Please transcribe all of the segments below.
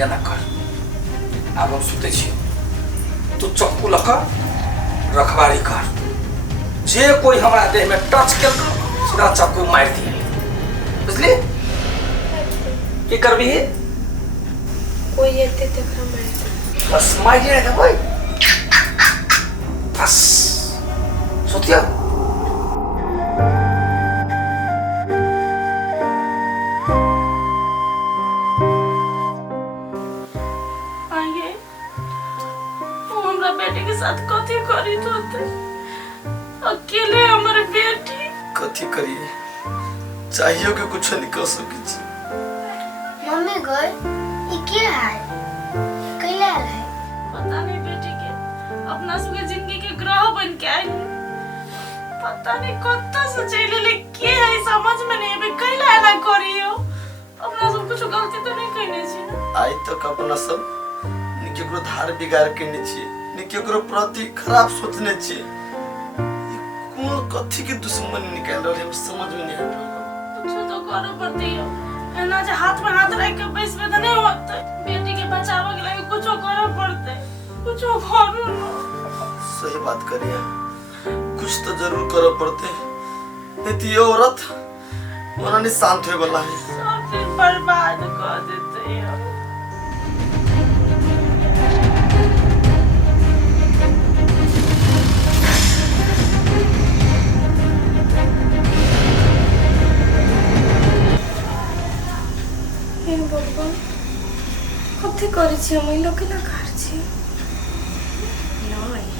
एना कर अब हम सुते छी तू चक्कू लकर रखवारी कर जे कोई हमारा देह में टच कर सीधा चक्कू मार दिए बुझली की करबी कोई येते तकरा मार बस मार दे भाई बस सुतिया कथी करी होते अकेले हमारे बेटी कथी करिए चाहिए कि कुछ नहीं कर सके छी मम्मी गए ये क्या है कैला है पता नहीं बेटी के अपना सुगे जिंदगी के ग्रह बन के आई पता नहीं कत्ता से चले ले के है समझ में नहीं आवे कैला ना करियो अपना सब कुछ गलती तो नहीं कइने छी ना आई तक अपना सब निकेकरो धार बिगाड़ के नहीं छी निकेकरो प्रति खराब सोचने छी कौन कथी के दुश्मनी निकाल रहे हम समझ में नहीं आ रहा कुछ तो करो पड़ती है ना जे हाथ में हाथ रख के बैस में तो नहीं होता बेटी के बचावे के लिए कुछ करो पड़ते कुछ करो ना सही बात करिए कुछ तो जरूर करो पड़ते नहीं तो ये औरत मना नहीं शांत हो वाला है सब फिर बर्बाद कर देते हैं कथी करै छी हम लोग के ना कर छी नहीं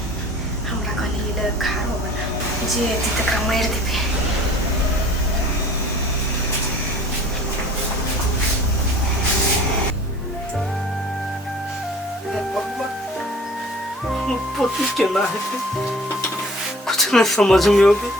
हमरा कनी ले खारो बना जे एती तक मार देबे पति के ना है कुछ नहीं समझ में होगी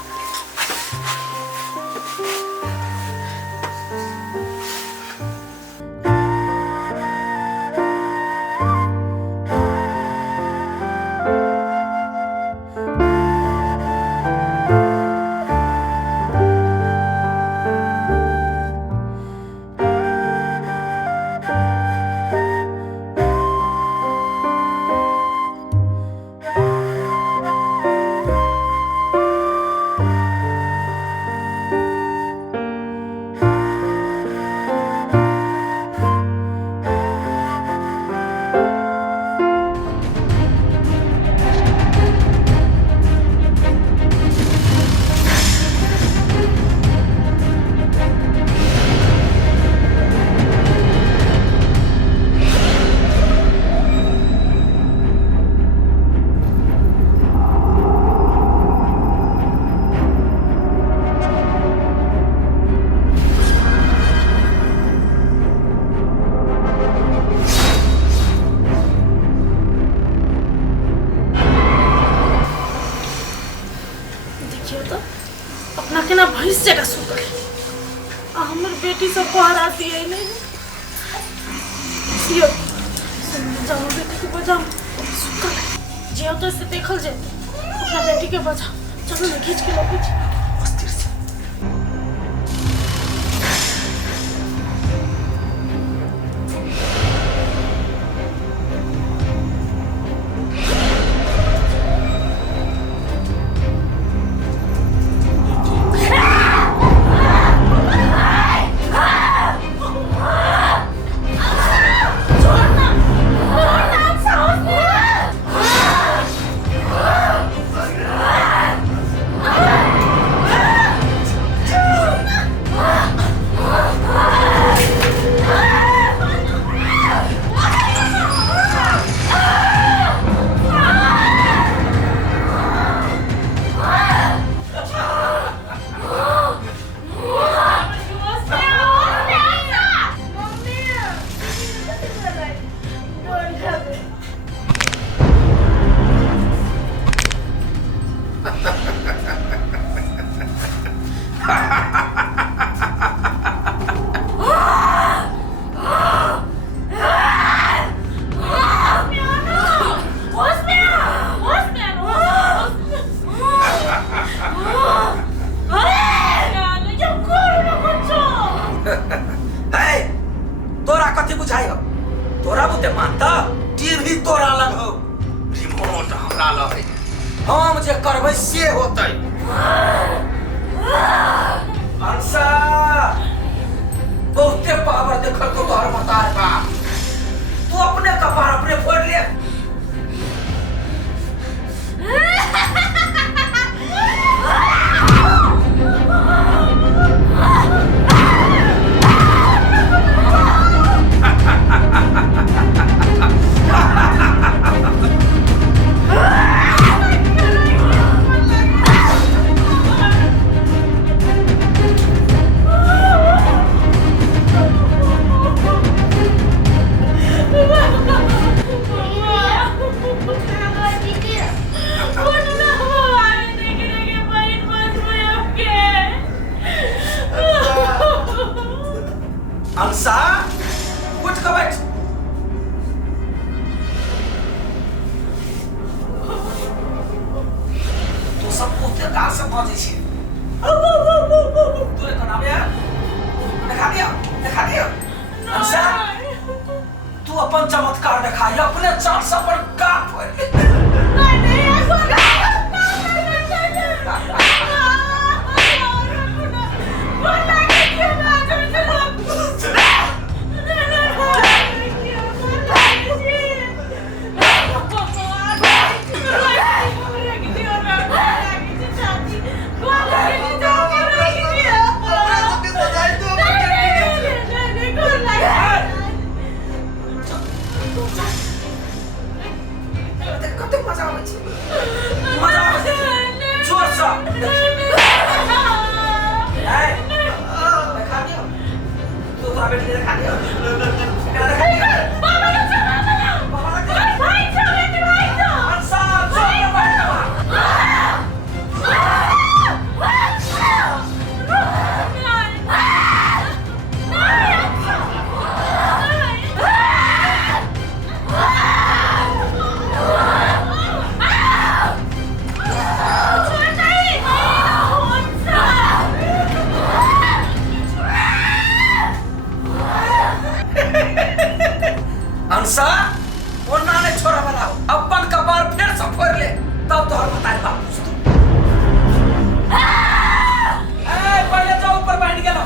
बेटी सब बाहर आती है नहीं जाओ बेटी के बजाओ जियो तो से देखल जाए अपना बेटी के बजाओ चलो ना खींच के लो खींच अस्थिर से अंशा उठ के बैठ। तू सब कुत्ते कहाँ से पहुंचे छे? तूने कहा बे? दिखा दिया अंशा तू अपन चमत्कार दिखाई अपने चार से पर काप अंशा वो नाने छोरा बनाओ अपन कपार फिर से फोड़ ले तब तो हर बताए बात पूछ दो। पहले जाओ ऊपर बैठ गया लो।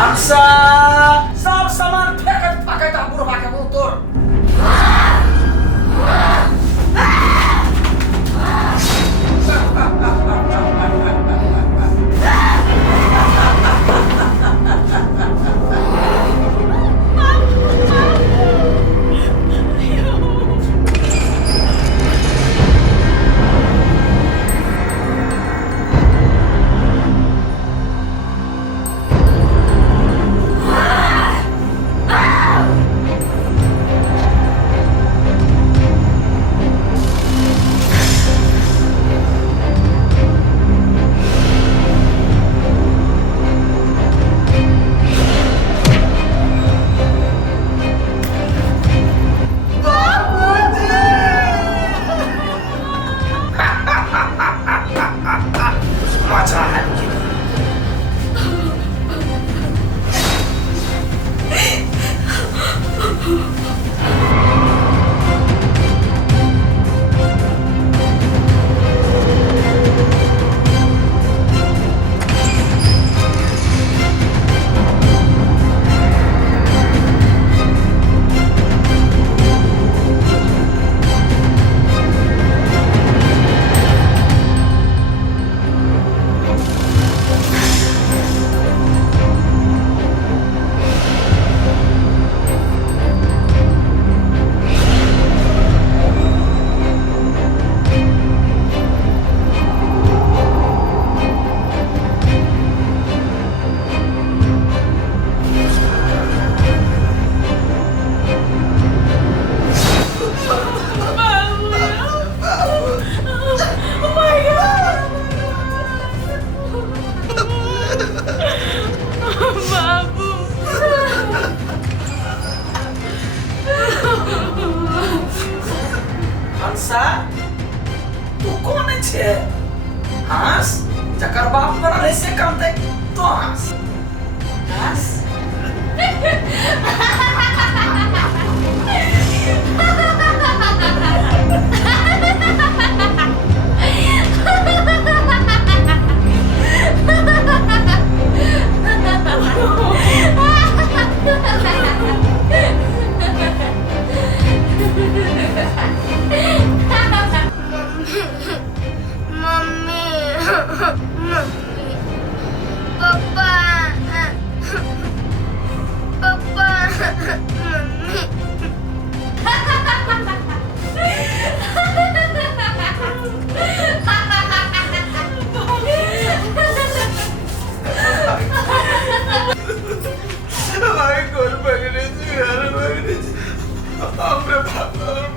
अंशा सब सामान फेंकत फाकत बुढ़वा के मुंह तोड़। अंशा तू कौन छे? हंस जकर बाप पर ऐसे कांदे तो हंस हंस।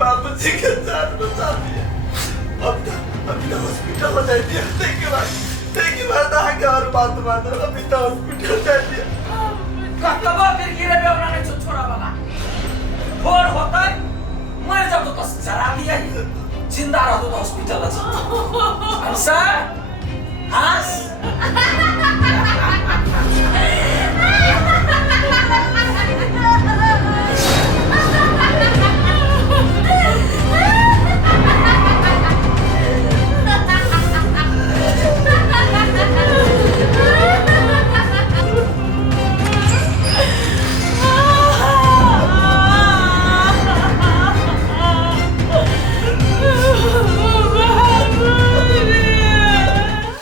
बाबूजी के जान बचा दिया। अब अभी तो हॉस्पिटल हो जाती है। देखिए आगे और बात अभी तो हॉस्पिटल जाती है। कब फिर गिरे पे उन्होंने छोड़ा वाला भोर होता है मर जाओ तो जरा दिया ही जिंदा रहो तो हॉस्पिटल अंशा हंस